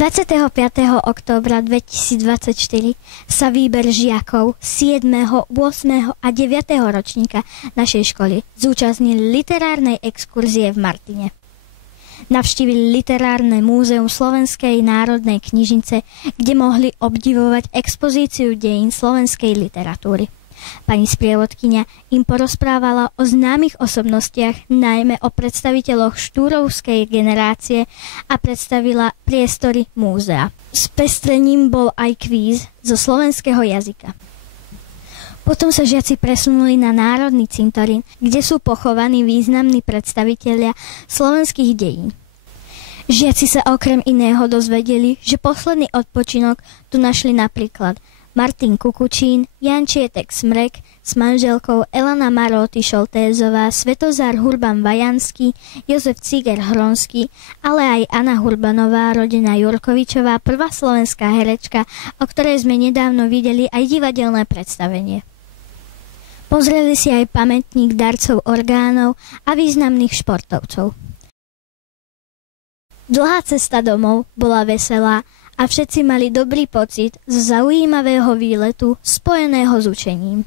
25. októbra 2024 sa výber žiakov 7., 8. a 9. ročníka našej školy zúčastnili literárnej exkurzie v Martine. Navštívili Literárne múzeum Slovenskej národnej knižnice, kde mohli obdivovať expozíciu dejín slovenskej literatúry. Pani sprievodkyňa im porozprávala o známych osobnostiach, najmä o predstaviteľoch štúrovskej generácie a predstavila priestory múzea. Spestrením bol aj kvíz zo slovenského jazyka. Potom sa žiaci presunuli na Národný cintorín, kde sú pochovaní významní predstavitelia slovenských dejín. Žiaci sa okrem iného dozvedeli, že posledný odpočinok tu našli napríklad Martin Kukučín, Jan Čietek Smrek s manželkou Elena Maróty Šoltézová, Svetozár Hurban Vajanský, Jozef Ciger Hronský, ale aj Anna Hurbanová, rodená Jurkovičová, prvá slovenská herečka, o ktorej sme nedávno videli aj divadelné predstavenie. Pozreli si aj pamätník darcov orgánov a významných športovcov. Dlhá cesta domov bola veselá a všetci mali dobrý pocit z zaujímavého výletu spojeného s učením.